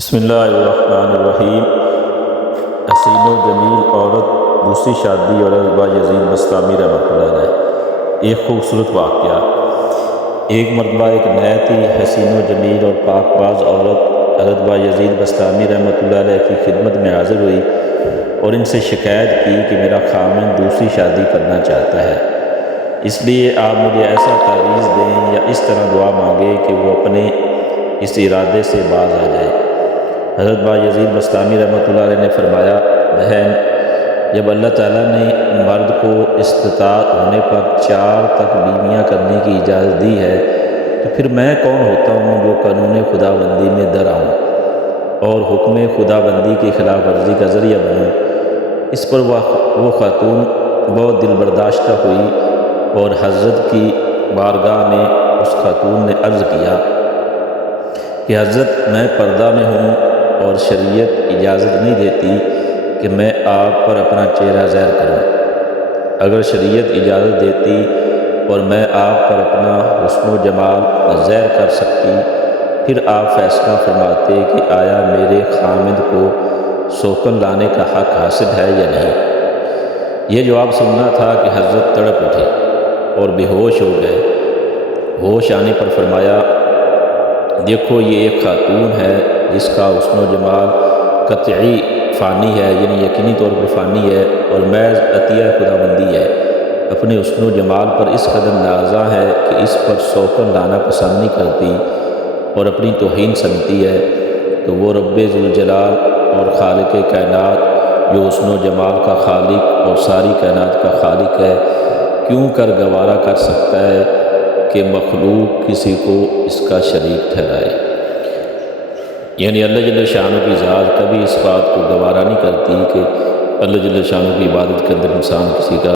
بسم اللہ الرحمن الرحیم۔ حسین و جمیل عورت دوسری شادی اور حضرت بایزید بسطامی رحمۃ اللہ علیہ۔ ایک خوبصورت واقعہ۔ ایک مرتبہ ایک نہایت ہی حسین و جمیل اور پاک باز عورت حضرت بایزید بسطامی رحمۃ اللہ علیہ کی خدمت میں حاضر ہوئی اور ان سے شکایت کی کہ میرا خامن دوسری شادی کرنا چاہتا ہے، اس لیے آپ مجھے ایسا تعویذ دیں یا اس طرح دعا مانگے کہ وہ اپنے اس ارادے سے باز آ جائے۔ حضرت بایزید بسطامی رحمۃ اللہ علیہ نے فرمایا، بہن، جب اللہ تعالیٰ نے مرد کو استطاعت ہونے پر 4 تک بیویاں کرنے کی اجازت دی ہے تو پھر میں کون ہوتا ہوں جو قانون خدا بندی میں در آؤں اور حکم خدا بندی کی خلاف ورزی کا ذریعہ بنوں۔ اس پر وہ خاتون بہت دل برداشتہ ہوئی اور حضرت کی بارگاہ میں اس خاتون نے عرض کیا کہ حضرت، میں پردہ میں ہوں اور شریعت اجازت نہیں دیتی کہ میں آپ پر اپنا چہرہ ظاہر کروں۔ اگر شریعت اجازت دیتی اور میں آپ پر اپنا حسن و جمال ظاہر کر سکتی، پھر آپ فیصلہ فرماتے کہ آیا میرے خامد کو سوکن لانے کا حق حاصل ہے یا نہیں۔ یہ جواب سننا تھا کہ حضرت تڑپ اٹھے اور بے ہوش ہو گئے۔ ہوش آنے پر فرمایا، دیکھو، یہ ایک خاتون ہے جس کا حسن و جمال قطعی فانی ہے، یعنی یقینی طور پر فانی ہے، اور محض عطیہ خدا بندی ہے۔ اپنے حسن و جمال پر اس قدر نازاں ہے کہ اس پر سوکن لانا پسند نہیں کرتی اور اپنی توہین سمجھتی ہے، تو وہ رب ذوالجلال اور خالق کائنات، جو حسن و جمال کا خالق اور ساری کائنات کا خالق ہے، کیوں کر گوارا کر سکتا ہے کہ مخلوق کسی کو اس کا شریک ٹھہرائے؟ یعنی اللہ جل شانہ کی ذات کبھی اس بات کو گوارا نہیں کرتی کہ اللہ جل شانہ کی عبادت کے اندر انسان کسی کا